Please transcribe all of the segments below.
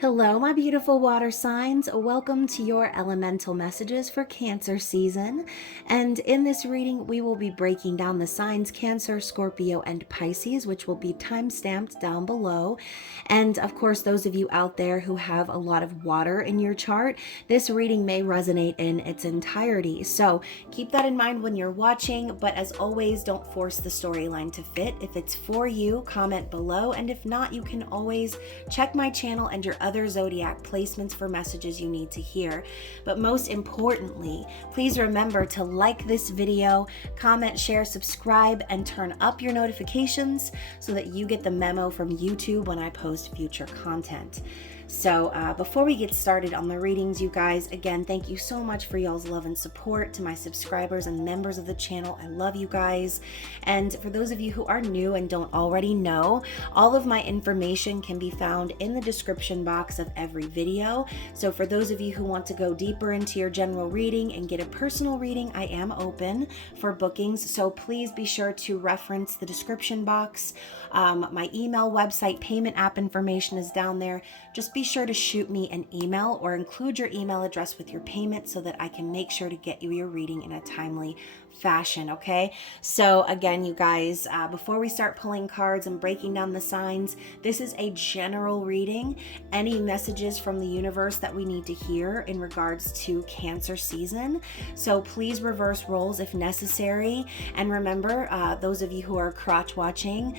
Hello, my beautiful water signs. Welcome to your elemental messages for Cancer season. And in this reading, we will be breaking down the signs Cancer, Scorpio, and Pisces, which will be time stamped down below. And of course, those of you out there who have a lot of water in your chart, this reading may resonate in its entirety. So keep that in mind when you're watching. But as always, don't force the storyline to fit. If it's for you, comment below. And if not, you can always check my channel and your other zodiac placements for messages you need to hear. But most importantly, please remember to like this video, comment, share, subscribe, and turn up your notifications so that you get the memo from YouTube when I post future content. So before we get started on the readings, you guys, again, thank you so much for y'all's love and support. To my subscribers and members of the channel, I love you guys. And for those of you who are new and don't already know, all of my information can be found in the description box of every video. So for those of you who want to go deeper into your general reading and get a personal reading, I am open for bookings. So please be sure to reference the description box. My email, website, payment app information is down there. Just be sure to shoot me an email or include your email address with your payment so that I can make sure to get you your reading in a timely fashion, okay? So again, you guys, before we start pulling cards and breaking down the signs, this is a general reading. Any messages from the universe that we need to hear in regards to Cancer season. So please reverse roles if necessary. And remember, those of you who are crotch watching,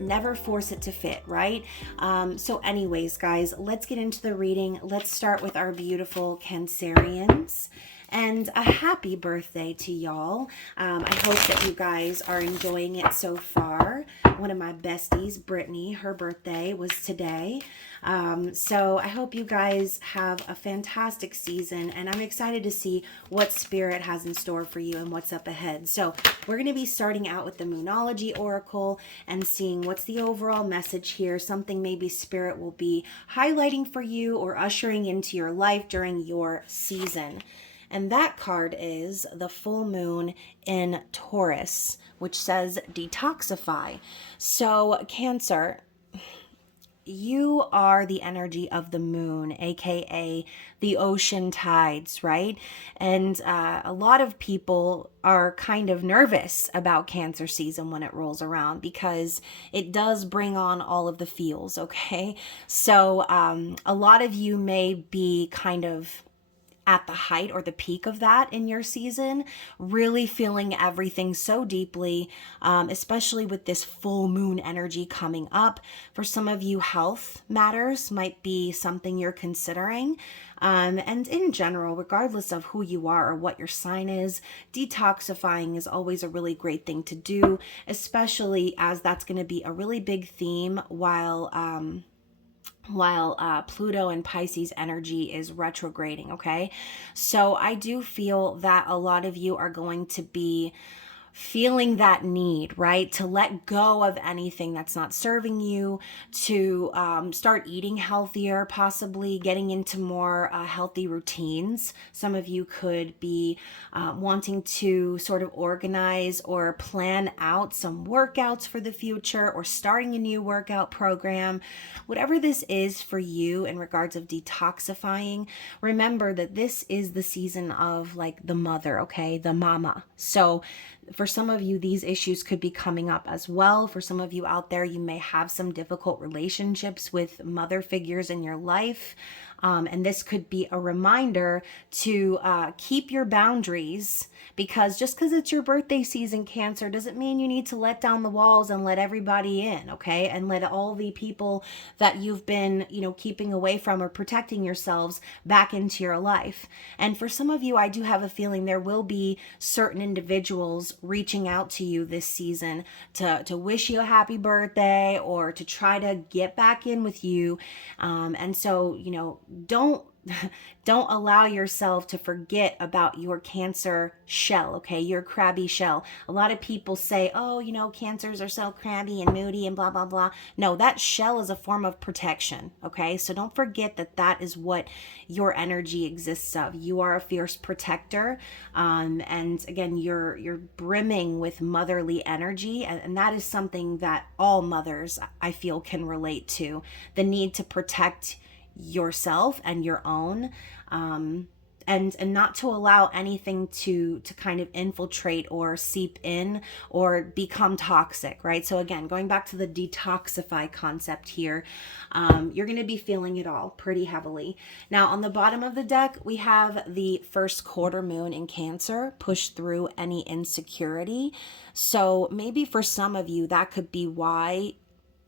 never force it to fit, right? So anyways, guys, let's get into the reading. Let's start with our beautiful Cancerians. And a happy birthday to y'all. I hope that you guys are enjoying it so far. One of my besties, Brittany, her birthday was today. So I hope you guys have a fantastic season, and I'm excited to see what Spirit has in store for you and what's up ahead. So we're going to be starting out with the Moonology Oracle and seeing what's the overall message here, something maybe Spirit will be highlighting for you or ushering into your life during your season. And that card is the full moon in Taurus, which says detoxify. So Cancer, you are the energy of the moon, aka the ocean tides, right? And a lot of people are kind of nervous about Cancer season when it rolls around because it does bring on all of the feels, okay? So a lot of you may be kind of at the height or the peak of that in your season, really feeling everything so deeply, especially with this full moon energy coming up. For some of you, health matters might be something you're considering. And in general, regardless of who you are or what your sign is, detoxifying is always a really great thing to do, especially as that's going to be a really big theme while Pluto and Pisces energy is retrograding, okay? So I do feel that a lot of you are going to be feeling that need, right? To let go of anything that's not serving you, to start eating healthier, possibly getting into more healthy routines. Some of you could be wanting to sort of organize or plan out some workouts for the future or starting a new workout program. Whatever this is for you in regards of detoxifying, remember that this is the season of like the mother, okay? The mama. So for some of you, these issues could be coming up as well. For some of you out there, you may have some difficult relationships with mother figures in your life. And this could be a reminder to keep your boundaries, because just because it's your birthday season, Cancer, doesn't mean you need to let down the walls and let everybody in, okay? And let all the people that you've been, keeping away from or protecting yourselves back into your life. And for some of you, I do have a feeling there will be certain individuals reaching out to you this season to wish you a happy birthday or to try to get back in with you. And so, don't allow yourself to forget about your Cancer shell, okay? Your crabby shell. A lot of people say, oh, Cancers are so crabby and moody and blah, blah, blah. No, that shell is a form of protection, okay? So don't forget that that is what your energy exists of. You are a fierce protector. And again, you're brimming with motherly energy. And that is something that all mothers, I feel, can relate to. The need to protect yourself and your own, and not to allow anything to kind of infiltrate or seep in or become toxic, right? So again, going back to the detoxify concept here, you're going to be feeling it all pretty heavily. Now on the bottom of the deck, we have the first quarter moon in Cancer. Push through any insecurity. So maybe for some of you, that could be why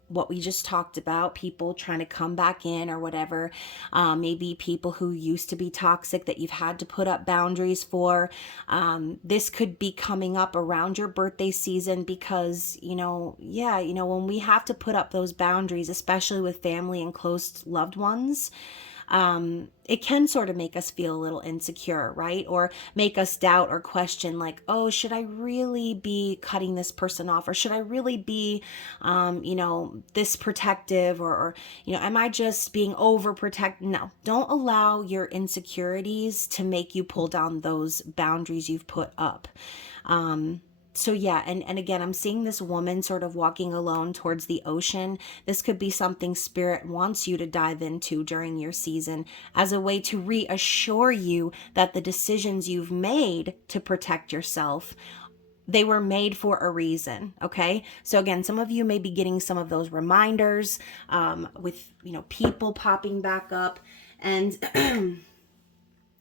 what we just talked about, people trying to come back in or whatever, maybe people who used to be toxic that you've had to put up boundaries for. This could be coming up around your birthday season because, when we have to put up those boundaries, especially with family and close loved ones, it can sort of make us feel a little insecure, right? Or make us doubt or question, like, oh, should I really be cutting this person off? Or should I really be, this protective? Or, am I just being overprotective? No, don't allow your insecurities to make you pull down those boundaries you've put up. So yeah, and again, I'm seeing this woman sort of walking alone towards the ocean. This could be something Spirit wants you to dive into during your season as a way to reassure you that the decisions you've made to protect yourself, they were made for a reason, okay? So again, some of you may be getting some of those reminders with, people popping back up, and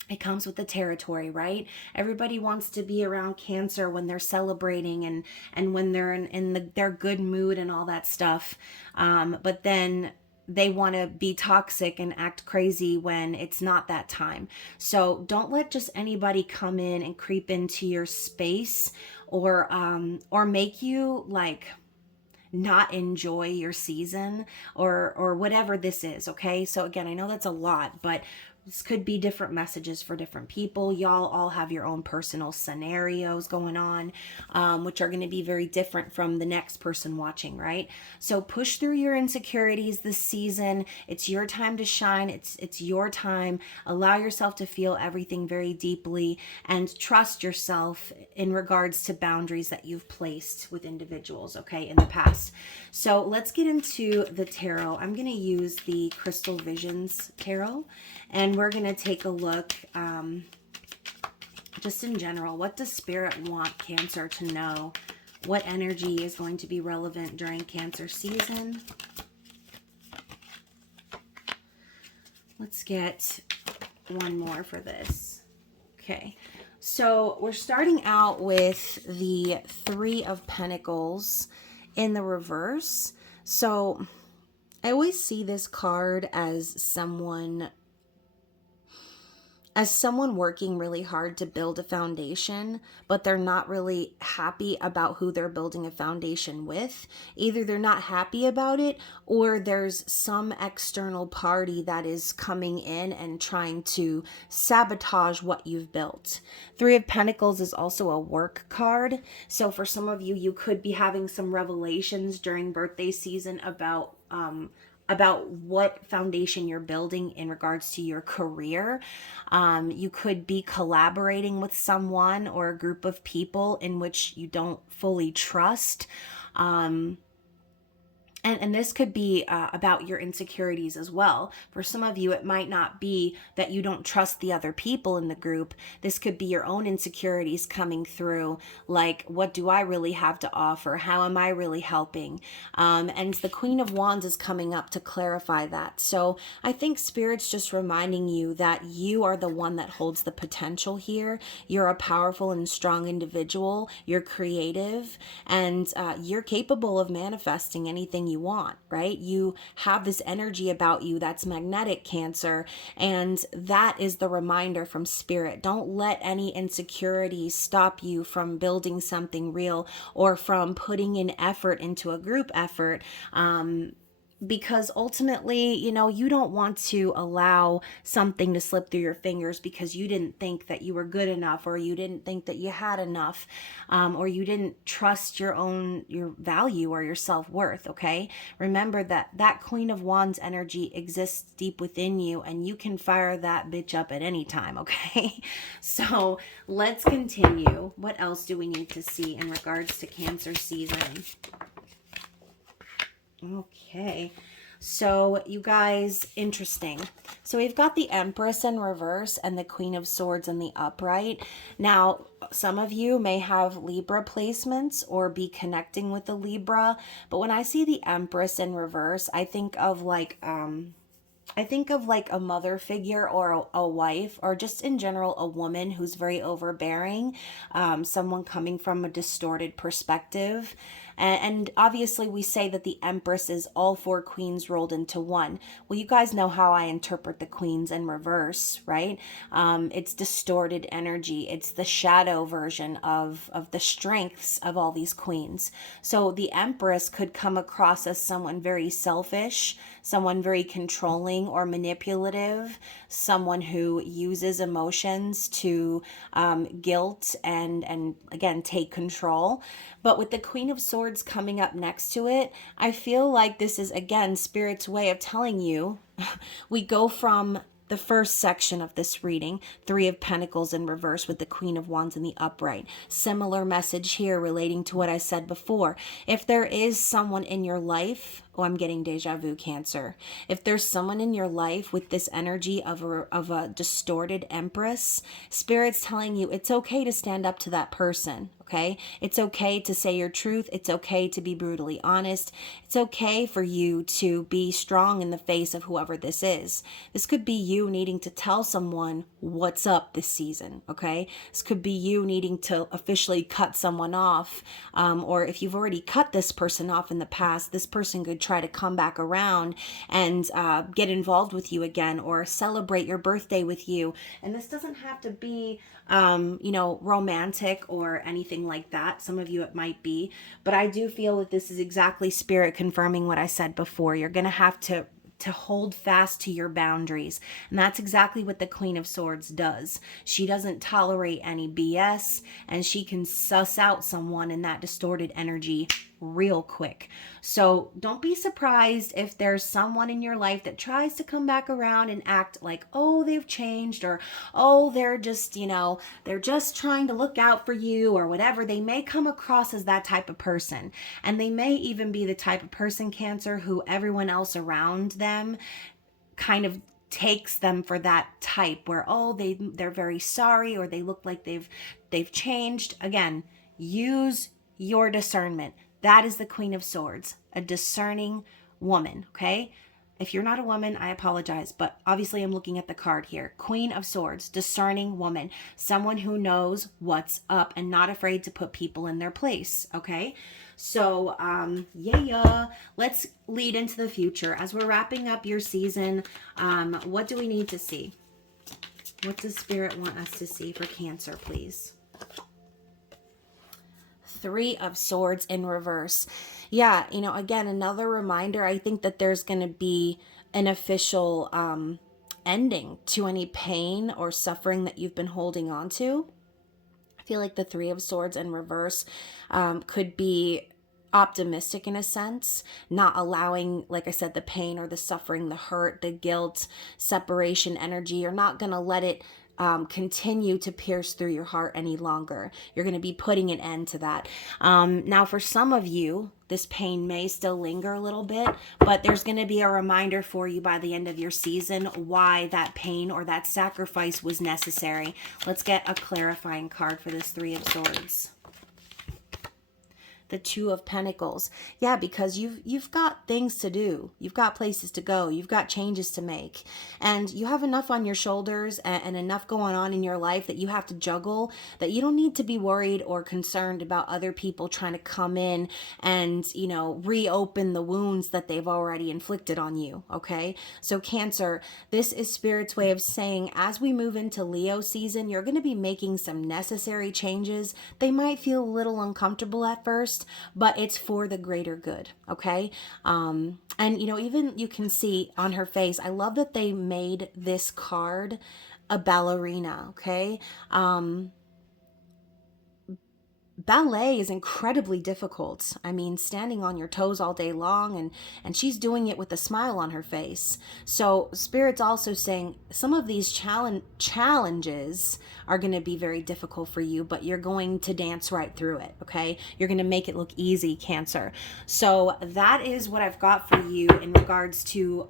it comes with the territory, right? Everybody wants to be around Cancer when they're celebrating and when they're in their good mood and all that stuff. But then they want to be toxic and act crazy when it's not that time. So don't let just anybody come in and creep into your space or make you like not enjoy your season or whatever this is, okay? So again, I know that's a lot, but this could be different messages for different people. Y'all all have your own personal scenarios going on, which are going to be very different from the next person watching, right? So push through your insecurities this season. It's your time to shine. It's your time. Allow yourself to feel everything very deeply and trust yourself in regards to boundaries that you've placed with individuals, okay, in the past. So let's get into the tarot. I'm going to use the Crystal Visions Tarot, and we're going to take a look just in general. What does Spirit want Cancer to know? What energy is going to be relevant during Cancer season? Let's get one more for this. Okay, so we're starting out with the Three of Pentacles in the reverse. So I always see this card as someone working really hard to build a foundation, but they're not really happy about who they're building a foundation with. Either they're not happy about it, or there's some external party that is coming in and trying to sabotage what you've built. Three of Pentacles is also a work card. So for some of you, you could be having some revelations during birthday season about what foundation you're building in regards to your career. You could be collaborating with someone or a group of people in which you don't fully trust. And this could be about your insecurities as well. For some of you, it might not be that you don't trust the other people in the group. This could be your own insecurities coming through, like, what do I really have to offer? How am I really helping? And the Queen of Wands is coming up to clarify that. So I think Spirit's just reminding you that you are the one that holds the potential here. You're a powerful and strong individual. You're creative, and you're capable of manifesting anything you want, right? You have this energy about you that's magnetic, Cancer, and that is the reminder from Spirit. Don't let any insecurities stop you from building something real or from putting in effort into a group effort. Because ultimately, you don't want to allow something to slip through your fingers because you didn't think that you were good enough, or you didn't think that you had enough, or you didn't trust your value or your self-worth, okay? Remember that Queen of Wands energy exists deep within you, and you can fire that bitch up at any time, okay? So let's continue. What else do we need to see in regards to Cancer season? Okay, So you guys, interesting. So we've got the Empress in reverse and the Queen of Swords in the upright. Now, some of you may have Libra placements or be connecting with the Libra, but when I see the Empress in reverse, I think of like a mother figure or a wife, or just in general a woman who's very overbearing, someone coming from a distorted perspective. And obviously, we say that the Empress is all four queens rolled into one. Well, you guys know how I interpret the queens in reverse, right? It's distorted energy. It's the shadow version of the strengths of all these queens. So the Empress could come across as someone very selfish, someone very controlling or manipulative, someone who uses emotions to guilt and again take control. But with the Queen of Swords coming up next to it, I feel like this is again Spirit's way of telling you we go from the first section of this reading, Three of Pentacles in reverse with the Queen of Wands in the upright. Similar message here relating to what I said before. If there is someone in your life, oh, I'm getting deja vu, Cancer. If there's someone in your life with this energy of a distorted Empress, Spirit's telling you it's okay to stand up to that person. Okay? It's okay to say your truth. It's okay to be brutally honest. It's okay for you to be strong in the face of whoever this is. This could be you needing to tell someone what's up this season. Okay? This could be you needing to officially cut someone off. Or if you've already cut this person off in the past, this person could try to come back around and get involved with you again or celebrate your birthday with you. And this doesn't have to be romantic or anything like that. Some of you it might be, but I do feel that this is exactly Spirit confirming what I said before. You're going to have to hold fast to your boundaries. And that's exactly what the Queen of Swords does. She doesn't tolerate any BS, and she can suss out someone in that distorted energy real quick. So don't be surprised if there's someone in your life that tries to come back around and act like, oh, they've changed, or oh, they're just, they're just trying to look out for you or whatever. They may come across as that type of person. And they may even be the type of person, Cancer, who everyone else around them kind of takes them for that type where, oh, they're very sorry, or they look like they've changed. Again, use your discernment. That is the Queen of Swords, a discerning woman, okay? If you're not a woman, I apologize, but obviously I'm looking at the card here. Queen of Swords, discerning woman, someone who knows what's up and not afraid to put people in their place, okay? So, let's lead into the future. As we're wrapping up your season, what do we need to see? What does Spirit want us to see for Cancer, please? Three of Swords in reverse. Yeah, again, another reminder. I think that there's going to be an official ending to any pain or suffering that you've been holding on to. I feel like the Three of Swords in reverse could be optimistic in a sense, not allowing, like I said, the pain or the suffering, the hurt, the guilt, separation energy. You're not going to let it continue to pierce through your heart any longer. You're going to be putting an end to that. Now, for some of you, this pain may still linger a little bit, but there's going to be a reminder for you by the end of your season why that pain or that sacrifice was necessary. Let's get a clarifying card for this Three of Swords. The Two of Pentacles. Yeah, because you've got things to do. You've got places to go. You've got changes to make. And you have enough on your shoulders and enough going on in your life that you have to juggle, that you don't need to be worried or concerned about other people trying to come in and, reopen the wounds that they've already inflicted on you. Okay? So Cancer, this is Spirit's way of saying, as we move into Leo season, you're going to be making some necessary changes. They might feel a little uncomfortable at first, but it's for the greater good, okay? And, even you can see on her face, I love that they made this card a ballerina, okay? ballet is incredibly difficult. I mean, standing on your toes all day long, and she's doing it with a smile on her face. So Spirit's also saying some of these challenges are going to be very difficult for you, but you're going to dance right through it, okay? You're going to make it look easy, Cancer. So that is what I've got for you in regards to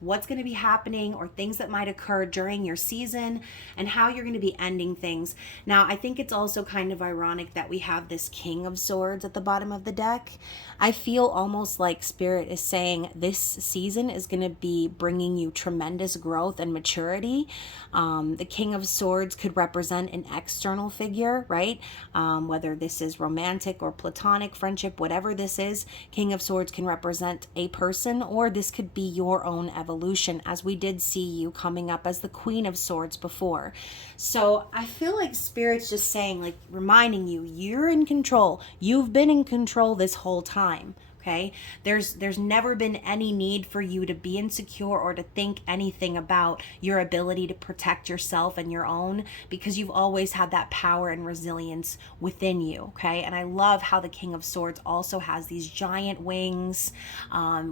what's going to be happening or things that might occur during your season and how you're going to be ending things. Now, I think it's also kind of ironic that we have this King of Swords at the bottom of the deck. I feel almost like Spirit is saying this season is going to be bringing you tremendous growth and maturity. The King of Swords could represent an external figure, right? Whether this is romantic or platonic friendship, whatever this is, King of Swords can represent a person, or this could be your own evolution, as we did see you coming up as the Queen of Swords before. So I feel like Spirit's just saying, like, reminding you, you're in control. You've been in control this whole time. Okay, there's never been any need for you to be insecure or to think anything about your ability to protect yourself and your own, because you've always had that power and resilience within you. Okay, and I love how the King of Swords also has these giant wings.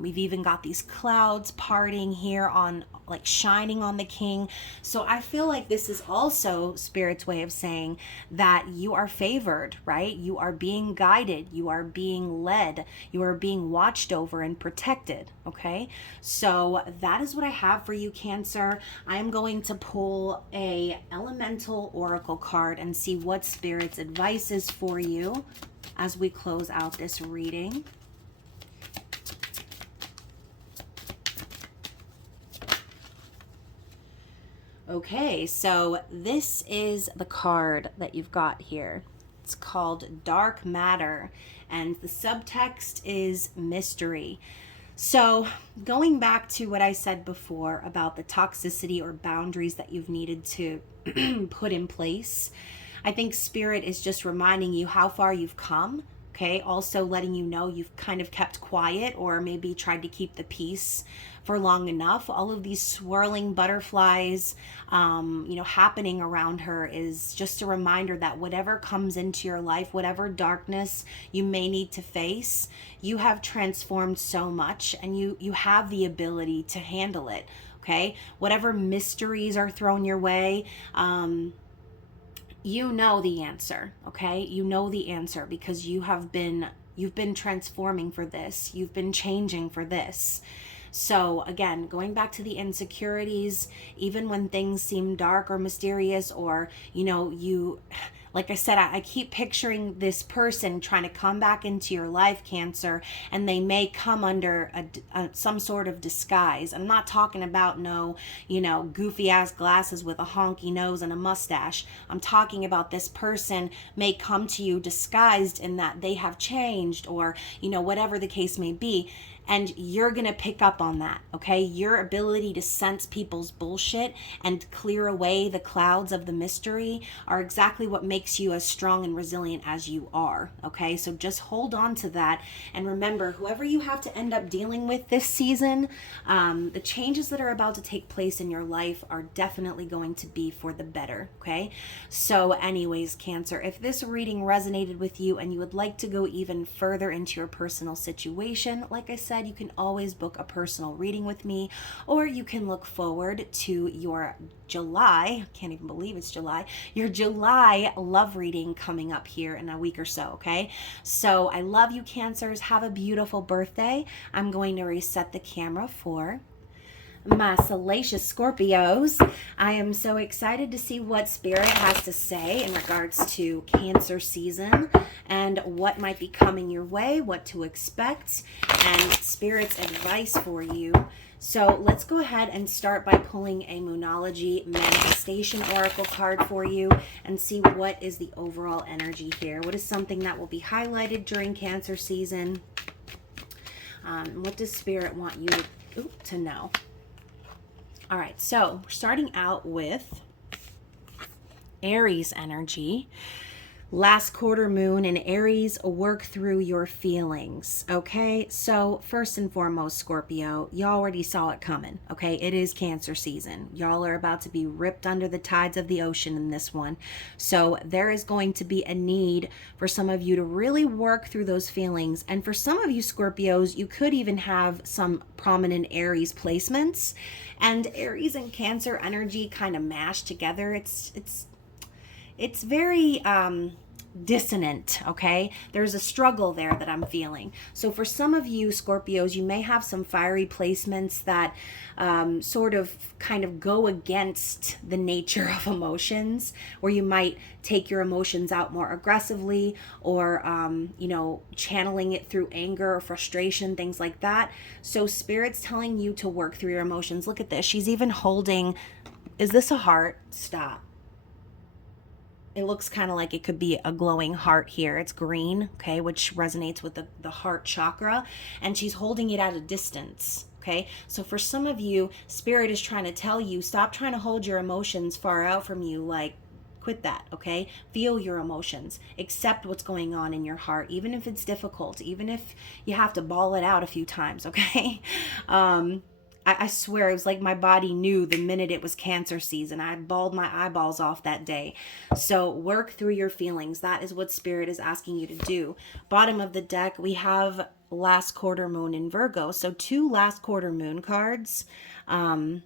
We've even got these clouds parting here on, like, shining on the king. So I feel like this is also Spirit's way of saying that you are favored, right? You are being guided, you are being led, you are being watched over and protected. Okay, so that is what I have for you, Cancer. I am going to pull a elemental oracle card and see what Spirit's advice is for you as we close out this reading. Okay, so this is the card that you've got here. It's called Dark Matter, and the subtext is mystery. So going back to what I said before about the toxicity or boundaries that you've needed to put in place, I think Spirit is just reminding you how far you've come. Okay, also letting you know you've kind of kept quiet or maybe tried to keep the peace for long enough. All of these swirling butterflies, happening around her is just a reminder that whatever comes into your life, whatever darkness you may need to face, you have transformed so much, and you have the ability to handle it. Okay, whatever mysteries are thrown your way, you know the answer. Okay, you know the answer because you've been transforming for this. You've been changing for this. So again, going back to the insecurities, even when things seem dark or mysterious, or like I said, I keep picturing this person trying to come back into your life, Cancer, and they may come under some sort of disguise. I'm not talking about goofy ass glasses with a honky nose and a mustache. I'm talking about this person may come to you disguised in that they have changed, or whatever the case may be. And you're going to pick up on that, okay? Your ability to sense people's bullshit and clear away the clouds of the mystery are exactly what makes you as strong and resilient as you are, okay? So just hold on to that. And remember, whoever you have to end up dealing with this season, the changes that are about to take place in your life are definitely going to be for the better, okay? So anyways, Cancer, if this reading resonated with you and you would like to go even further into your personal situation, like I said, you can always book a personal reading with me, or you can look forward to your July, I can't even believe it's July, your July love reading coming up here in a week or so, okay? So I love you, Cancers. Have a beautiful birthday. I'm going to reset the camera for my salacious Scorpios. I am so excited to see what Spirit has to say in regards to Cancer season and what might be coming your way, what to expect, and Spirit's advice for you. So let's go ahead and start by pulling a Moonology Manifestation Oracle card for you and see what is the overall energy here. What is something that will be highlighted during Cancer season? What does Spirit want you to know? All right, so we're starting out with Aries energy. Last quarter moon in Aries, work through your feelings, okay? So first and foremost, Scorpio, you already saw it coming, okay? It is Cancer season. Y'all are about to be ripped under the tides of the ocean in this one. So there is going to be a need for some of you to really work through those feelings. And for some of you Scorpios, you could even have some prominent Aries placements. And Aries and Cancer energy kind of mashed together. It's very dissonant, okay? There's a struggle there that I'm feeling. So for some of you Scorpios, you may have some fiery placements that sort of kind of go against the nature of emotions, where you might take your emotions out more aggressively, or channeling it through anger or frustration, things like that. So Spirit's telling you to work through your emotions. Look at this. She's even holding, is this a heart? Stop. It looks kind of like it could be a glowing heart here. It's green, okay, which resonates with the heart chakra. And she's holding it at a distance, okay? So for some of you, Spirit is trying to tell you, stop trying to hold your emotions far out from you. Like, quit that, okay? Feel your emotions. Accept what's going on in your heart, even if it's difficult, even if you have to bawl it out a few times, okay? I swear it was like my body knew the minute it was Cancer season. I bawled my eyeballs off that day. So work through your feelings. That is what Spirit is asking you to do. Bottom of the deck, we have last quarter moon in Virgo. So 2 last quarter moon cards. I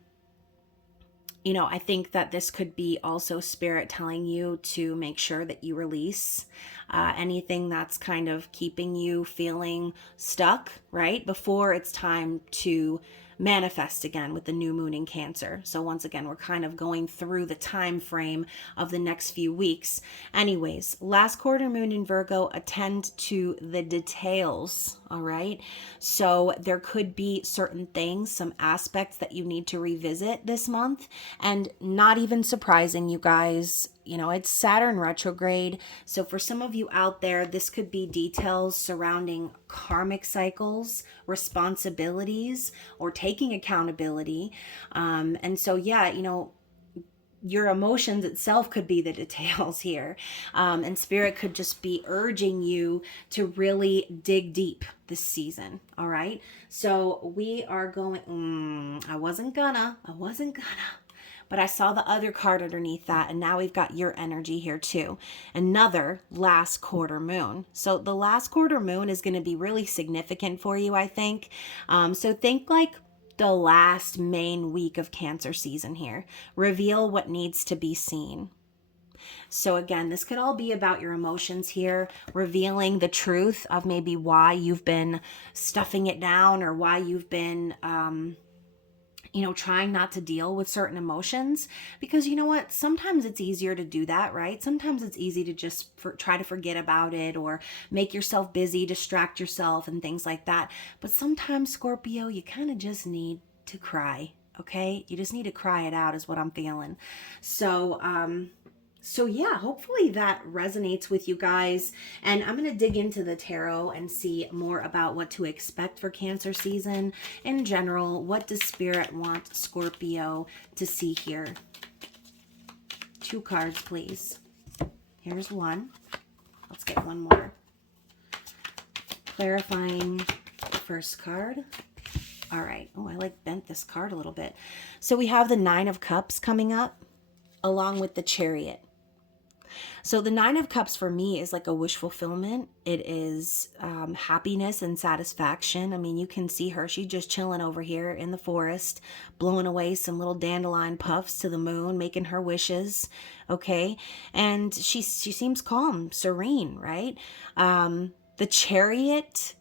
think that this could be also Spirit telling you to make sure that you release anything that's kind of keeping you feeling stuck, right? Before it's time to manifest again with the new moon in Cancer. So once again, we're kind of going through the time frame of the next few weeks. Anyways, last quarter moon in Virgo, attend to the details, all right? So there could be certain things, some aspects that you need to revisit this month. And not even surprising, you guys, it's Saturn retrograde. So for some of you out there, this could be details surrounding karmic cycles, responsibilities, or taking accountability. And so, yeah, your emotions itself could be the details here. And Spirit could just be urging you to really dig deep this season. All right. So we are going, I wasn't gonna. But I saw the other card underneath that, and now we've got your energy here too. Another last quarter moon. So the last quarter moon is going to be really significant for you, I think. So think like the last main week of Cancer season here. Reveal what needs to be seen. So again, this could all be about your emotions here, revealing the truth of maybe why you've been stuffing it down, or why you've been trying not to deal with certain emotions. Because you know what? Sometimes it's easier to do that, right? Sometimes it's easy to just try to forget about it, or make yourself busy, distract yourself, and things like that. But sometimes, Scorpio, you kind of just need to cry, okay? You just need to cry it out is what I'm feeling. So yeah, hopefully that resonates with you guys. And I'm going to dig into the tarot and see more about what to expect for Cancer season in general. What does Spirit want Scorpio to see here? 2 cards, please. Here's one. Let's get one more. Clarifying the first card. All right. Oh, I bent this card a little bit. So we have the 9 of Cups coming up along with the Chariot. So the 9 of Cups for me is like a wish fulfillment. It is happiness and satisfaction. I mean, you can see her. She's just chilling over here in the forest, blowing away some little dandelion puffs to the moon, making her wishes. Okay. And she seems calm, serene, right? The Chariot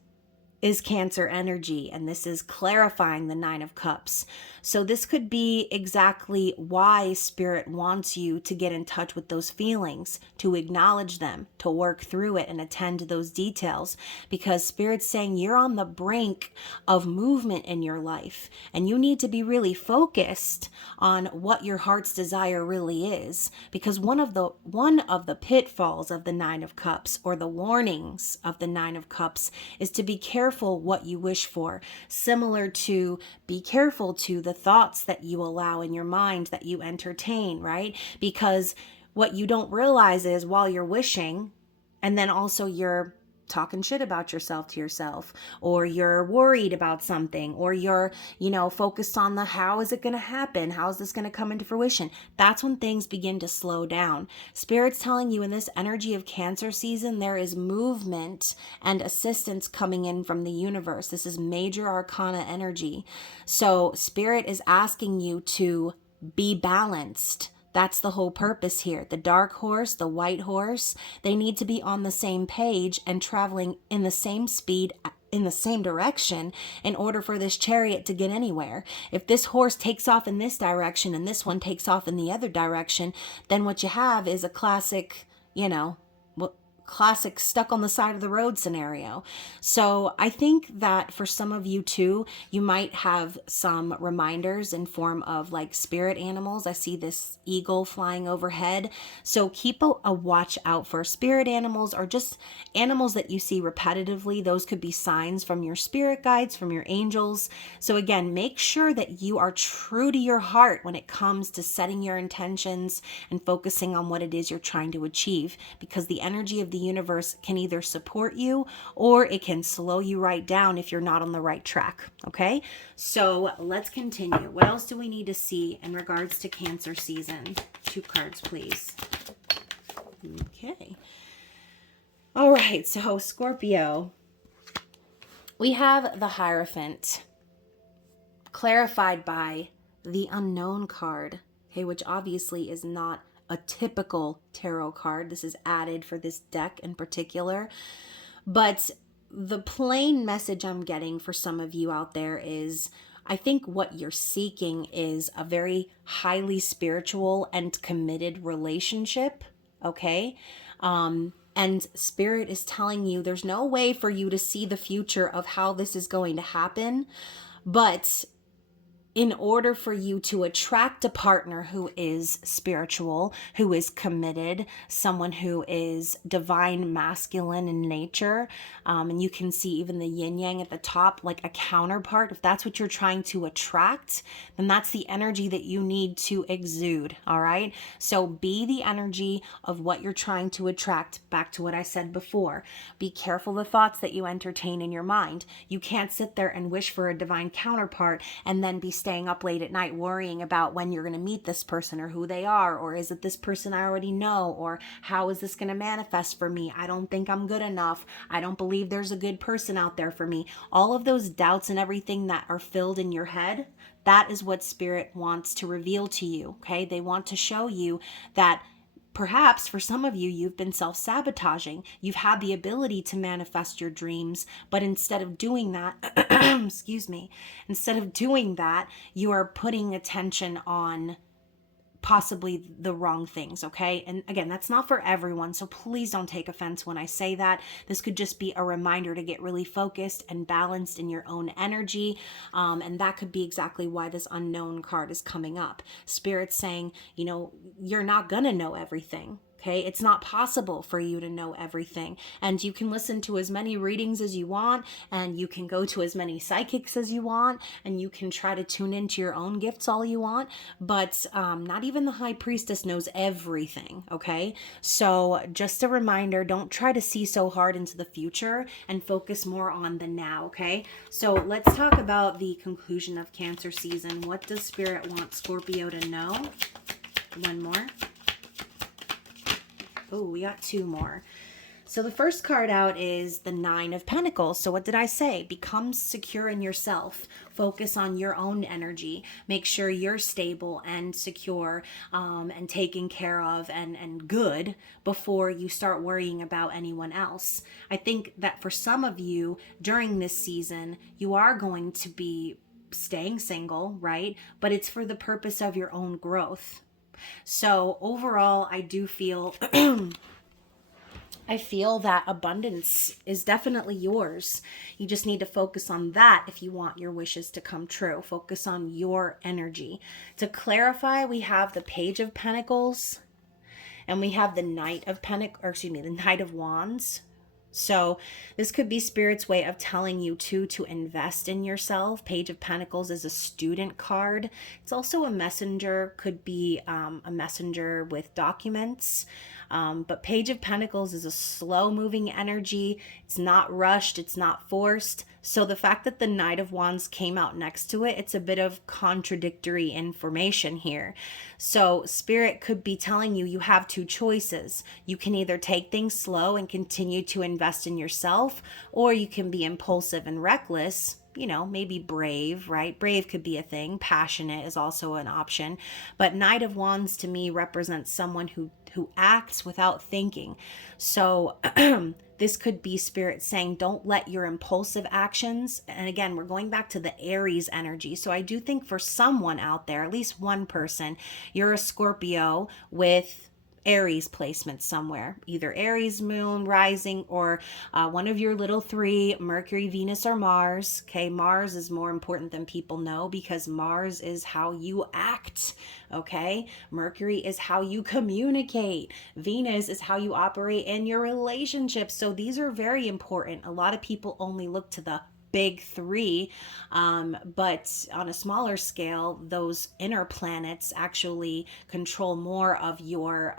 is Cancer energy, and this is clarifying the 9 of Cups. So this could be exactly why Spirit wants you to get in touch with those feelings, to acknowledge them, to work through it and attend to those details, because Spirit's saying you're on the brink of movement in your life, and you need to be really focused on what your heart's desire really is, because one of the pitfalls of the 9 of Cups, or the warnings of the 9 of Cups, is to be careful what you wish for. Similar to be careful to the thoughts that you allow in your mind, that you entertain, right? Because what you don't realize is while you're wishing, And then also you're talking shit about yourself to yourself, or you're worried about something, or you're, focused on the how is it going to happen? How is this going to come into fruition? That's when things begin to slow down. Spirit's telling you in this energy of Cancer season, there is movement and assistance coming in from the universe. This is major arcana energy. So Spirit is asking you to be balanced. That's the whole purpose here. The dark horse, the white horse, they need to be on the same page and traveling in the same speed, in the same direction, in order for this chariot to get anywhere. If this horse takes off in this direction and this one takes off in the other direction, then what you have is a classic, classic stuck on the side of the road scenario. So I think that for some of you too, you might have some reminders in form of like spirit animals. I see this eagle flying overhead. So keep a watch out for spirit animals, or just animals that you see repetitively. Those could be signs from your spirit guides, from your angels. So again, make sure that you are true to your heart when it comes to setting your intentions and focusing on what it is you're trying to achieve, because the energy of the universe can either support you or it can slow you right down if you're not on the right track. Okay, so let's continue. What else do we need to see in regards to Cancer season? 2 cards, please. Okay. All right, so Scorpio, we have the Hierophant clarified by the Unknown card, okay, which obviously is not a typical tarot card. This is added for this deck in particular. But the plain message I'm getting for some of you out there is, I think what you're seeking is a very highly spiritual and committed relationship, okay? And Spirit is telling you there's no way for you to see the future of how this is going to happen, but in order for you to attract a partner who is spiritual, who is committed, someone who is divine masculine in nature, and you can see even the yin yang at the top, like a counterpart, if that's what you're trying to attract, then that's the energy that you need to exude, all right? So be the energy of what you're trying to attract. Back to what I said before. Be careful the thoughts that you entertain in your mind. You can't sit there and wish for a divine counterpart and then be staying up late at night worrying about when you're going to meet this person, or who they are, or is it this person I already know, or how is this going to manifest for me? I don't think I'm good enough. I don't believe there's a good person out there for me. All of those doubts and everything that are filled in your head, that is what Spirit wants to reveal to you, okay? They want to show you that perhaps for some of you, you've been self-sabotaging. You've had the ability to manifest your dreams, but instead of doing that, excuse me, instead of doing that, you are putting attention on possibly the wrong things, okay? And again, that's not for everyone, so please don't take offense when I say that. This could just be a reminder to get really focused and balanced in your own energy, and that could be exactly why this Unknown card is coming up. Spirit's saying, you're not gonna know everything. Okay, it's not possible for you to know everything, and you can listen to as many readings as you want, and you can go to as many psychics as you want, and you can try to tune into your own gifts all you want, but not even the high priestess knows everything, okay? So just a reminder, don't try to see so hard into the future and focus more on the now, okay? So let's talk about the conclusion of Cancer season. What does Spirit want Scorpio to know? One more. Oh, we got 2 more. So the first card out is the 9 of Pentacles. So what did I say? Become secure in yourself. Focus on your own energy. Make sure you're stable and secure, and taken care of and good before you start worrying about anyone else. I think that for some of you during this season, you are going to be staying single, right? But it's for the purpose of your own growth. So overall, I do feel I feel that abundance is definitely yours. You just need to focus on that if you want your wishes to come true. Focus on your energy. To clarify, we have the Page of Pentacles and we have the Knight of Pentacles, or excuse me, the Knight of Wands. So this could be Spirit's way of telling you to invest in yourself. Page of Pentacles is a student card. It's also a messenger, could be a messenger with documents. But Page of Pentacles is a slow moving energy. It's not rushed. It's not forced. So the fact that the Knight of Wands came out next to it, it's a bit of contradictory information here. So Spirit could be telling you you have two choices. You can either take things slow and continue to invest in yourself, or you can be impulsive and reckless, maybe brave, right? Brave could be a thing. Passionate is also an option. But Knight of Wands to me represents someone who acts without thinking. So this could be Spirit saying, don't let your impulsive actions, and again, we're going back to the Aries energy. So I do think for someone out there, at least one person, you're a Scorpio with Aries placement somewhere, either Aries moon rising or one of your little three, Mercury, Venus, or Mars. Okay, Mars is more important than people know because Mars is how you act. Okay, Mercury is how you communicate. Venus is how you operate in your relationships. So these are very important. A lot of people only look to the big three, but on a smaller scale, those inner planets actually control more of your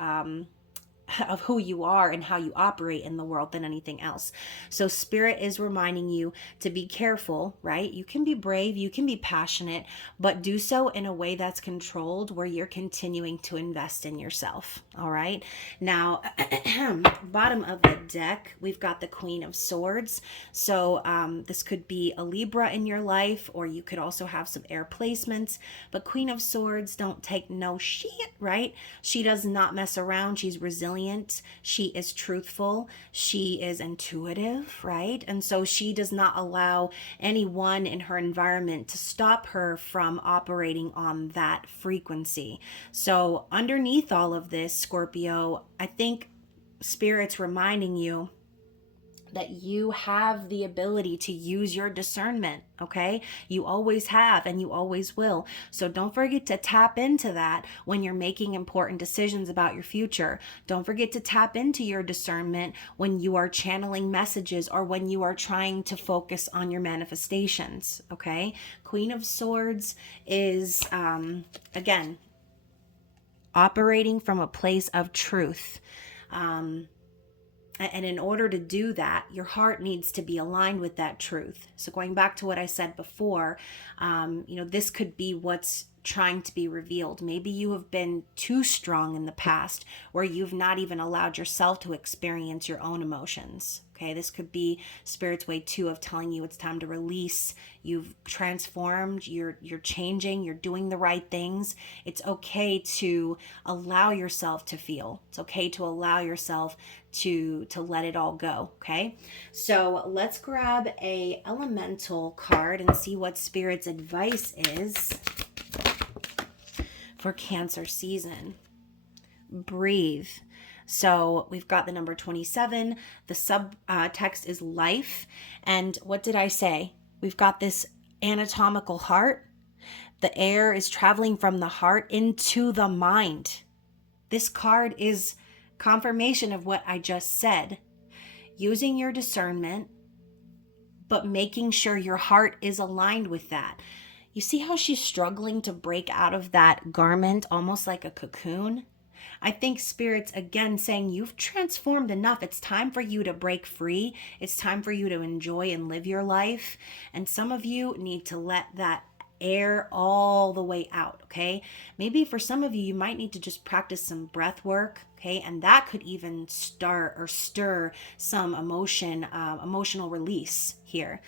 of who you are and how you operate in the world than anything else. So Spirit is reminding you to be careful, right? You can be brave, you can be passionate, but do so in a way that's controlled where you're continuing to invest in yourself. All right. Now, bottom of the deck, we've got the Queen of Swords. So this could be a Libra in your life, or you could also have some air placements. But Queen of Swords don't take no shit, right? She does not mess around. She's resilient. She is truthful. She is intuitive, right? And so she does not allow anyone in her environment to stop her from operating on that frequency. So underneath all of this, Scorpio, I think Spirit's reminding you that you have the ability to use your discernment, okay? You always have and you always will. So don't forget to tap into that when you're making important decisions about your future. Don't forget to tap into your discernment when you are channeling messages or when you are trying to focus on your manifestations, okay? Queen of Swords is, again, operating from a place of truth. And in order to do that, your heart needs to be aligned with that truth. So going back to what I said before, this could be what's trying to be revealed. Maybe you have been too strong in the past where you've not even allowed yourself to experience your own emotions. Okay, this could be Spirit's way too of telling you it's time to release. You've transformed, you're changing, you're doing the right things. It's okay to allow yourself to feel. It's okay to allow yourself to let it all go, okay? So let's grab a elemental card and see what Spirit's advice is for Cancer season. Breathe. So we've got the number 27. The subtext is life. And what did I say? We've got this anatomical heart. The air is traveling from the heart into the mind. This card is confirmation of what I just said. Using your discernment, but making sure your heart is aligned with that. You see how she's struggling to break out of that garment, almost like a cocoon? I think Spirit's again saying you've transformed enough. It's time for you to break free. It's time for you to enjoy and live your life. And some of you need to let that air all the way out, okay? Maybe for some of you, you might need to just practice some breath work, okay? And that could even start or stir some emotional release here.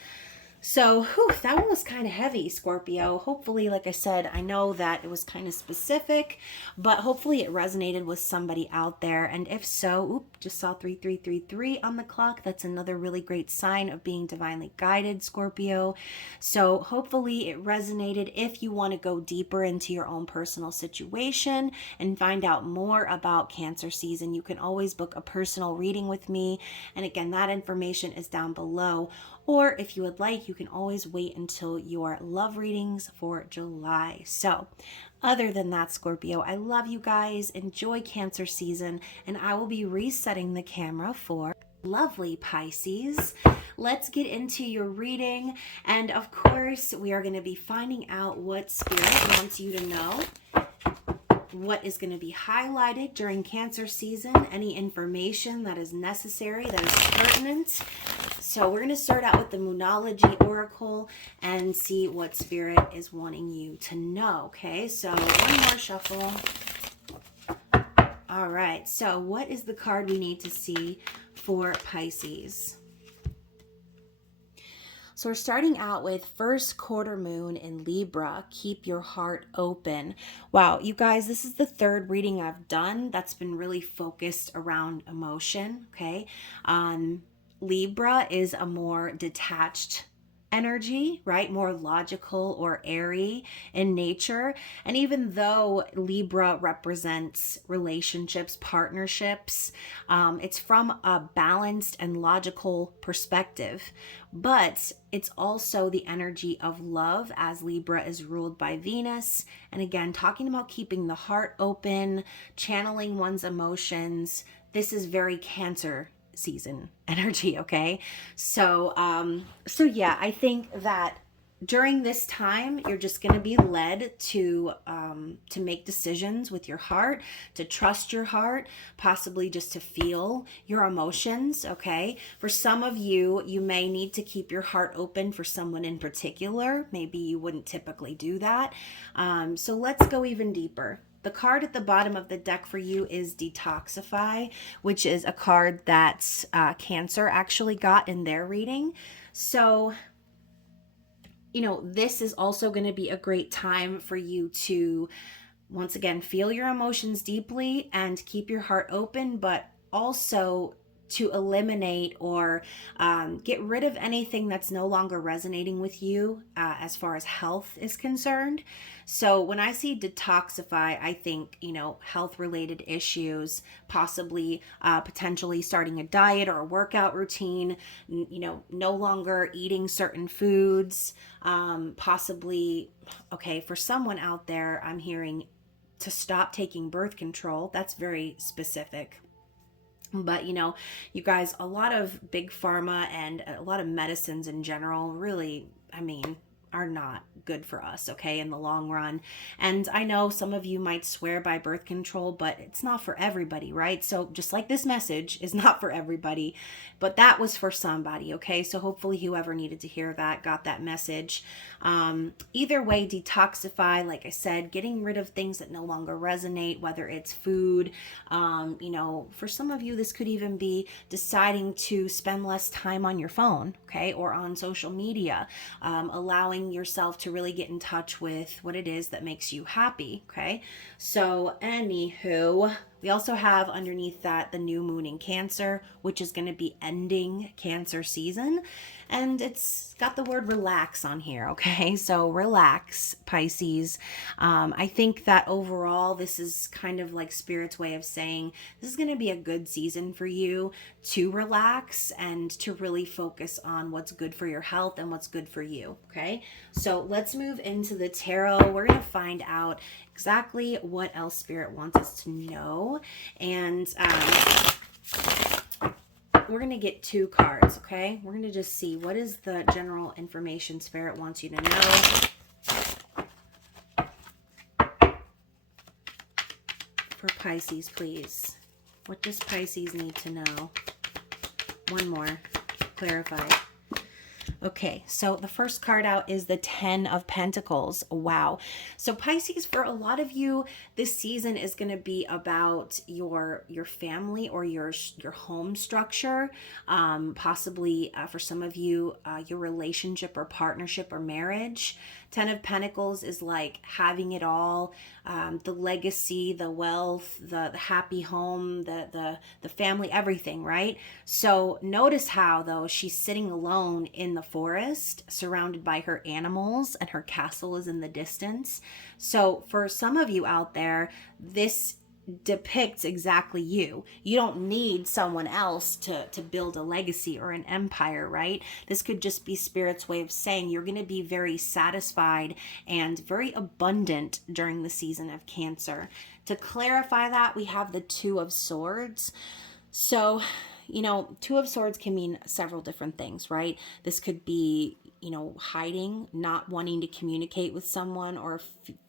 So, that one was kind of heavy, Scorpio. Hopefully, like I said, I know that it was kind of specific, but hopefully it resonated with somebody out there. And if so, just saw 3333 on the clock. That's another really great sign of being divinely guided, Scorpio. So hopefully it resonated. If you want to go deeper into your own personal situation and find out more about Cancer season, you can always book a personal reading with me. And again, that information is down below. Or if you would like, you can always wait until your love readings for July. So other than that, Scorpio, I love you guys. Enjoy Cancer season, and I will be resetting the camera for Lovely Pisces. Let's get into your reading. And of course, we are going to be finding out what Spirit wants you to know, what is going to be highlighted during Cancer season, any information that is necessary, that is pertinent. So we're going to start out with the Moonology Oracle and see what Spirit is wanting you to know. Okay, so one more shuffle. All right, so what is the card we need to see for Pisces? So we're starting out with first quarter moon in Libra. Keep your heart open. Wow, you guys, this is the third reading I've done that's been really focused around emotion, okay? Libra is a more detached energy, right? More logical or airy in nature. And even though Libra represents relationships, partnerships, it's from a balanced and logical perspective. But it's also the energy of love, as Libra is ruled by Venus. And again, talking about keeping the heart open, channeling one's emotions. This is very Cancer season energy, okay? So yeah, I think that during this time you're just going to be led to make decisions with your heart, to trust your heart, possibly just to feel your emotions, okay? For some of you, you may need to keep your heart open for someone in particular. Maybe you wouldn't typically do that. So let's go even deeper. The card at the bottom of the deck for you is Detoxify, which is a card that Cancer actually got in their reading. So, you know, this is also going to be a great time for you to, once again, feel your emotions deeply and keep your heart open, but also to eliminate or get rid of anything that's no longer resonating with you as far as health is concerned. So when I see detoxify, I think, you know, health related issues, possibly potentially starting a diet or a workout routine, you know, no longer eating certain foods, possibly, okay, for someone out there, I'm hearing to stop taking birth control. That's very specific. But, you know, you guys, a lot of big pharma and a lot of medicines in general really, I mean, are not good for us, okay, in the long run. And I know some of you might swear by birth control, but it's not for everybody, right? So just like this message is not for everybody, but that was for somebody, okay? So hopefully whoever needed to hear that got that message. Either way, detoxify, like I said, getting rid of things that no longer resonate, whether it's food, you know, for some of you, this could even be deciding to spend less time on your phone, okay, or on social media, allowing yourself to really get in touch with what it is that makes you happy, okay? So anywho, we also have underneath that the new moon in Cancer, which is going to be ending Cancer season. And it's got the word relax on here, okay? So relax, Pisces. I think that overall, this is kind of like Spirit's way of saying this is going to be a good season for you to relax and to really focus on what's good for your health and what's good for you, okay? So let's move into the tarot. We're going to find out exactly what else Spirit wants us to know. And we're going to get two cards, okay? We're going to just see what is the general information Spirit wants you to know. For Pisces, please. What does Pisces need to know? One more. Clarify. Okay, so the first card out is the 10 of Pentacles. Wow. So Pisces, for a lot of you, this season is going to be about your family or your home structure. Possibly for some of you, your relationship or partnership or marriage. 10 of Pentacles is like having it all, the legacy, the wealth, the happy home, the family, everything, right? So notice how, though, she's sitting alone in the forest, surrounded by her animals, and her castle is in the distance. So for some of you out there, this depicts exactly you. You don't need someone else to build a legacy or an empire, right? This could just be Spirit's way of saying you're going to be very satisfied and very abundant during the season of Cancer. To clarify that, we have the Two of Swords. So, Two of Swords can mean several different things, right? This could be, hiding, not wanting to communicate with someone, or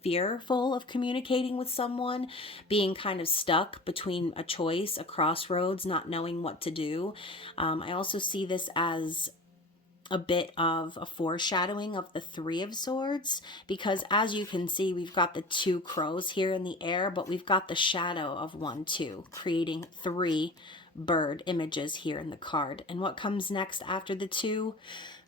fearful of communicating with someone, being kind of stuck between a choice, a crossroads, not knowing what to do. I also see this as a bit of a foreshadowing of the Three of Swords, because as you can see, we've got the two crows here in the air, but we've got the shadow of 1, 2, creating 3 bird images here in the card. And what comes next after the 2?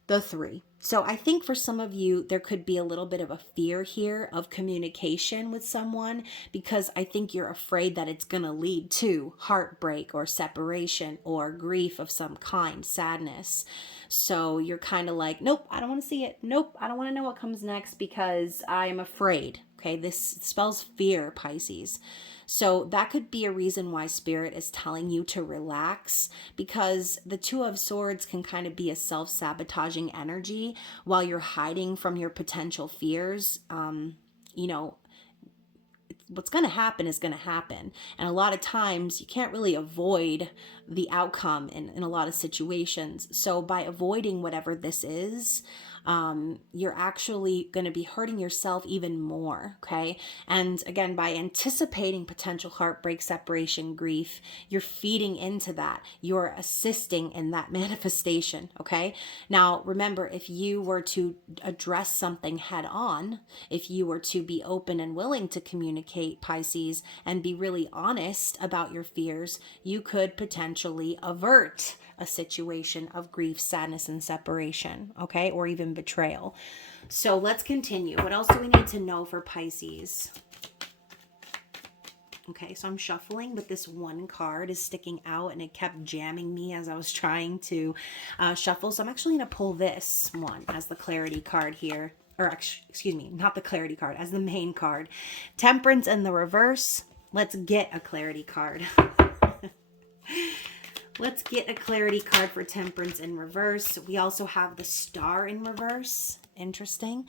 The 3. So I think for some of you, there could be a little bit of a fear here of communication with someone, because I think you're afraid that it's going to lead to heartbreak or separation or grief of some kind, sadness. So you're kind of like, nope, I don't want to see it. Nope, I don't want to know what comes next because I'm afraid. Okay, this spells fear, Pisces. So that could be a reason why Spirit is telling you to relax, because the Two of Swords can kind of be a self-sabotaging energy while you're hiding from your potential fears. What's going to happen is going to happen. And a lot of times you can't really avoid the outcome in a lot of situations. So by avoiding whatever this is, you're actually going to be hurting yourself even more. Okay. And again, by anticipating potential heartbreak, separation, grief, you're feeding into that. You're assisting in that manifestation. Okay. Now, remember, if you were to address something head on, if you were to be open and willing to communicate, Pisces, and be really honest about your fears, you could potentially avert a situation of grief, sadness, and separation, okay? Or even betrayal. So let's continue. What else do we need to know for Pisces? Okay, so I'm shuffling, but this one card is sticking out and it kept jamming me as I was trying to shuffle. So I'm actually going to pull this one as the clarity card here. Or excuse me, not the clarity card, as the main card. Temperance in the reverse. Let's get a clarity card. Let's get a clarity card for Temperance in reverse. We also have the Star in reverse. Interesting.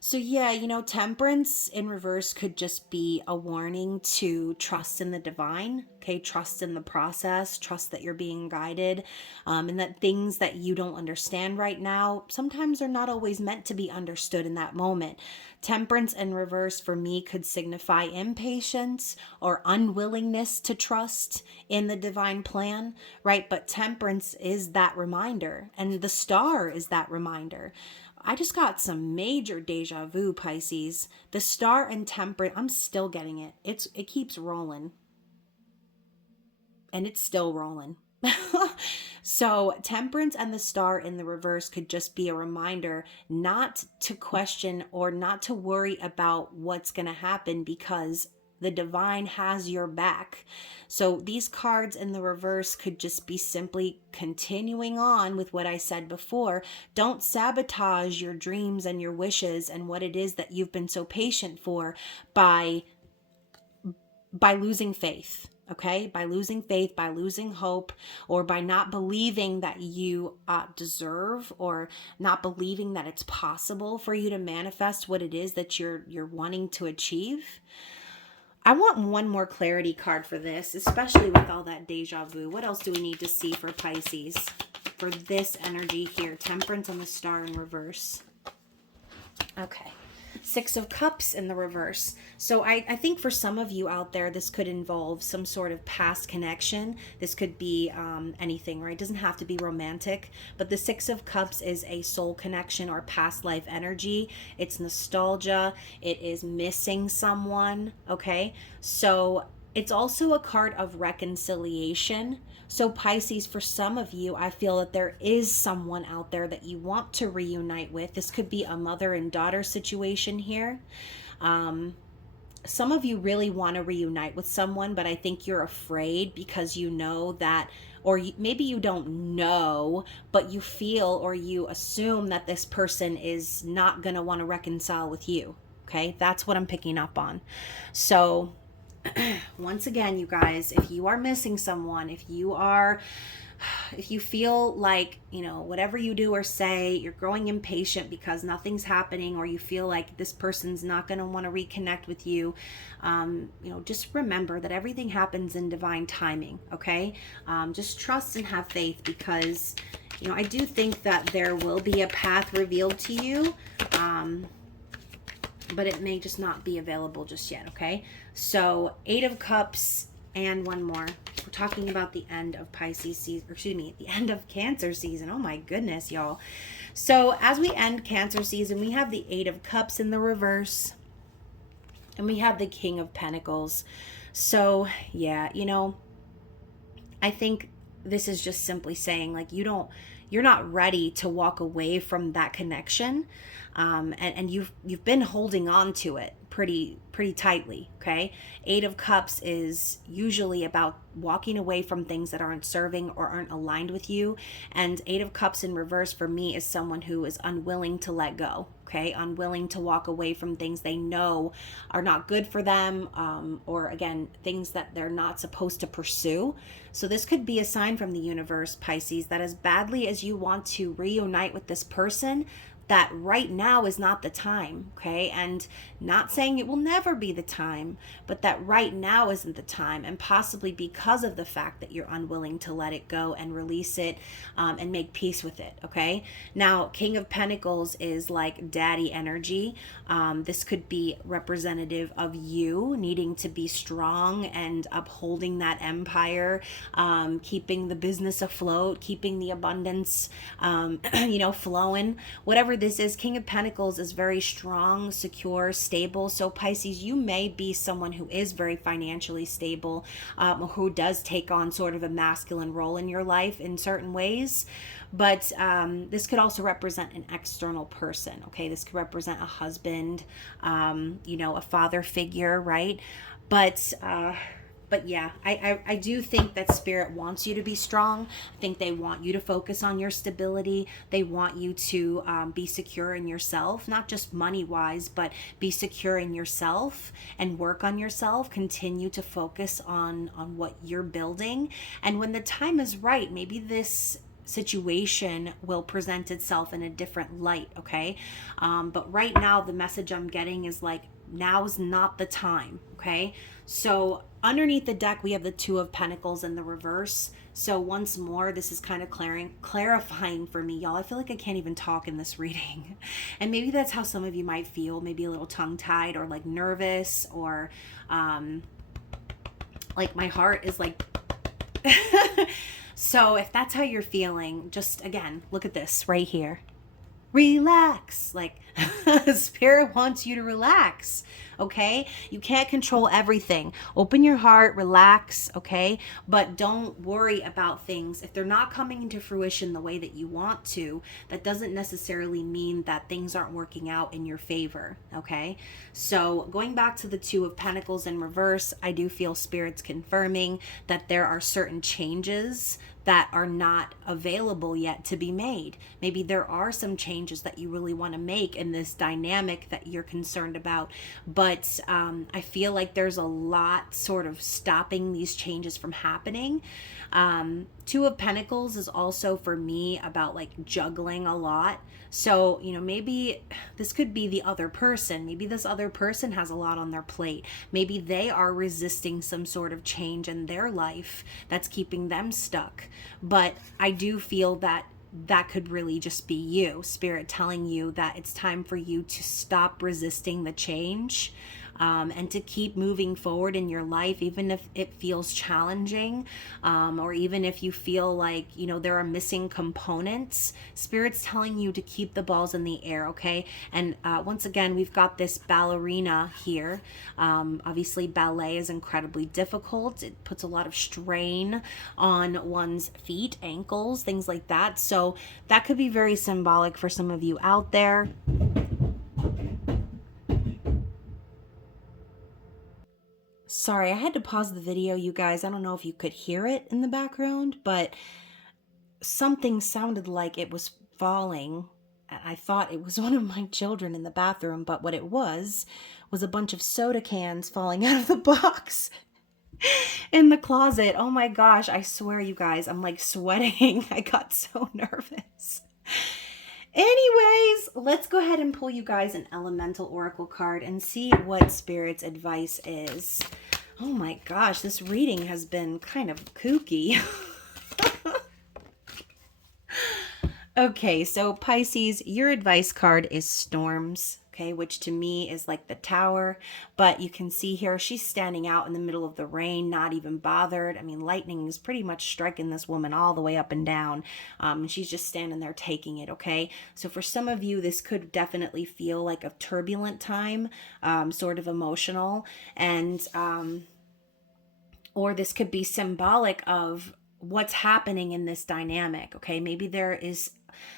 So yeah, Temperance in reverse could just be a warning to trust in the divine, okay? Trust in the process, trust that you're being guided, and that things that you don't understand right now, sometimes are not always meant to be understood in that moment. Temperance in reverse for me could signify impatience or unwillingness to trust in the divine plan, right? But Temperance is that reminder, and the Star is that reminder. I just got some major deja vu, Pisces. The Star and Temperance, I'm still getting it. It keeps rolling. And it's still rolling. So Temperance and the Star in the reverse could just be a reminder not to question or not to worry about what's going to happen, because the divine has your back. So these cards in the reverse could just be simply continuing on with what I said before. Don't sabotage your dreams and your wishes and what it is that you've been so patient for by losing faith. Okay, by losing faith, by losing hope, or by not believing that you deserve, or not believing that it's possible for you to manifest what it is that you're wanting to achieve. I want one more clarity card for this, especially with all that deja vu. What else do we need to see for Pisces for this energy here? Temperance and the Star in reverse. Okay. Six of Cups in the reverse. So I think for some of you out there, this could involve some sort of past connection. This could be anything, right? It doesn't have to be romantic, but the Six of Cups is a soul connection or past life energy. It's nostalgia. It is missing someone, okay? So it's also a card of reconciliation. So Pisces, for some of you, I feel that there is someone out there that you want to reunite with. This could be a mother and daughter situation here. Some of you really want to reunite with someone, but I think you're afraid because you know that, or maybe you don't know, but you feel or you assume that this person is not going to want to reconcile with you. Okay, that's what I'm picking up on. So once again, you guys, if you are missing someone, if you are if you feel like, whatever you do or say, you're growing impatient because nothing's happening, or you feel like this person's not going to want to reconnect with you, just remember that everything happens in divine timing, okay? Just trust and have faith, because, I do think that there will be a path revealed to you, but it may just not be available just yet, okay? So 8 of Cups and one more. We're talking about the end of Pisces season, the end of Cancer season. Oh my goodness, y'all. So as we end Cancer season, we have the 8 of Cups in the reverse, and we have the King of Pentacles. So yeah, I think this is just simply saying, like, you're not ready to walk away from that connection, and you've been holding on to it pretty tightly. Okay, 8 of Cups is usually about walking away from things that aren't serving or aren't aligned with you, and 8 of Cups in reverse for me is someone who is unwilling to let go. Okay, unwilling to walk away from things they know are not good for them, or again, things that they're not supposed to pursue. So this could be a sign from the universe, Pisces, that as badly as you want to reunite with this person, that right now is not the time, okay? And not saying it will never be the time, but that right now isn't the time, and possibly because of the fact that you're unwilling to let it go and release it, and make peace with it, okay? Now, King of Pentacles is like daddy energy. This could be representative of you needing to be strong and upholding that empire, keeping the business afloat, keeping the abundance, flowing, whatever this is. King of Pentacles is very strong, secure, stable. So Pisces, you may be someone who is very financially stable, who does take on sort of a masculine role in your life in certain ways. But this could also represent an external person, okay? This could represent a husband, a father figure, right? But yeah, I do think that Spirit wants you to be strong. I think they want you to focus on your stability. They want you to be secure in yourself, not just money-wise, but be secure in yourself and work on yourself. Continue to focus on what you're building. And when the time is right, maybe this situation will present itself in a different light, okay? But right now, the message I'm getting is like, now's not the time, okay? So underneath the deck, we have the 2 of Pentacles in the reverse. So once more, this is kind of clarifying for me, y'all. I feel like I can't even talk in this reading. And maybe that's how some of you might feel, maybe a little tongue-tied or like nervous, or like my heart is like... So if that's how you're feeling, just again, look at this right here. Relax. Like, Spirit wants you to relax, okay? You can't control everything. Open your heart, relax, okay? But don't worry about things. If they're not coming into fruition the way that you want to, that doesn't necessarily mean that things aren't working out in your favor, okay? So going back to the 2 of Pentacles in reverse, I do feel Spirit's confirming that there are certain changes that are not available yet to be made. Maybe there are some changes that you really want to make in this dynamic that you're concerned about, but I feel like there's a lot sort of stopping these changes from happening. 2 of Pentacles is also for me about like juggling a lot. So, maybe this could be the other person. Maybe this other person has a lot on their plate. Maybe they are resisting some sort of change in their life that's keeping them stuck. But I do feel that could really just be you, Spirit telling you that it's time for you to stop resisting the change, and to keep moving forward in your life, even if it feels challenging, or even if you feel like, there are missing components. Spirit's telling you to keep the balls in the air, okay? And once again, we've got this ballerina here. Obviously, ballet is incredibly difficult. It puts a lot of strain on one's feet, ankles, things like that. So that could be very symbolic for some of you out there. Sorry, I had to pause the video, you guys. I don't know if you could hear it in the background, but something sounded like it was falling. I thought it was one of my children in the bathroom, but what it was a bunch of soda cans falling out of the box. in the closet. Oh my gosh, I swear, you guys, I'm like sweating. I got so nervous. Anyways, let's go ahead and pull you guys an elemental oracle card and see what Spirit's advice is. Oh my gosh, this reading has been kind of kooky. Okay, so Pisces, your advice card is storms, okay, which to me is like the tower. But you can see here, she's standing out in the middle of the rain, not even bothered. I mean, lightning is pretty much striking this woman all the way up and down. And she's just standing there taking it, okay? So for some of you, this could definitely feel like a turbulent time, sort of emotional. And, or this could be symbolic of what's happening in this dynamic, okay? Maybe there is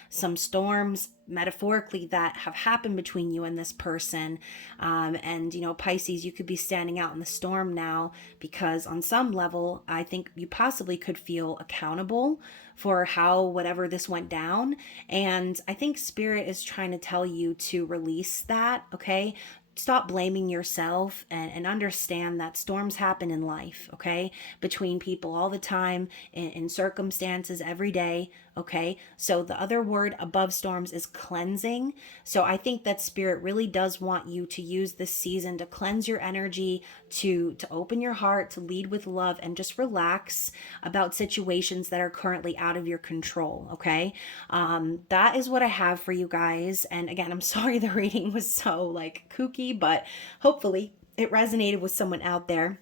some storms metaphorically that have happened between you and this person. And, you know, Pisces, you could be standing out in the storm now because on some level, I think you possibly could feel accountable for how whatever this went down. And I think Spirit is trying to tell you to release that, okay? Stop blaming yourself and understand that storms happen in life, okay? Between people all the time, in circumstances every day, okay? So the other word above storms is cleansing. So I think that Spirit really does want you to use this season to cleanse your energy, to open your heart, to lead with love, and just relax about situations that are currently out of your control, okay? That is what I have for you guys. And again, I'm sorry the reading was so like kooky, but hopefully it resonated with someone out there.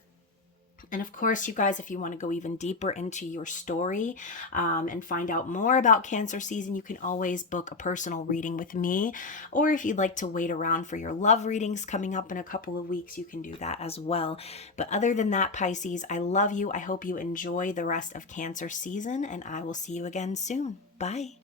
And of course, you guys, if you want to go even deeper into your story and find out more about Cancer season, you can always book a personal reading with me. Or if you'd like to wait around for your love readings coming up in a couple of weeks, you can do that as well. But other than that, Pisces, I love you. I hope you enjoy the rest of Cancer season, and I will see you again soon. Bye.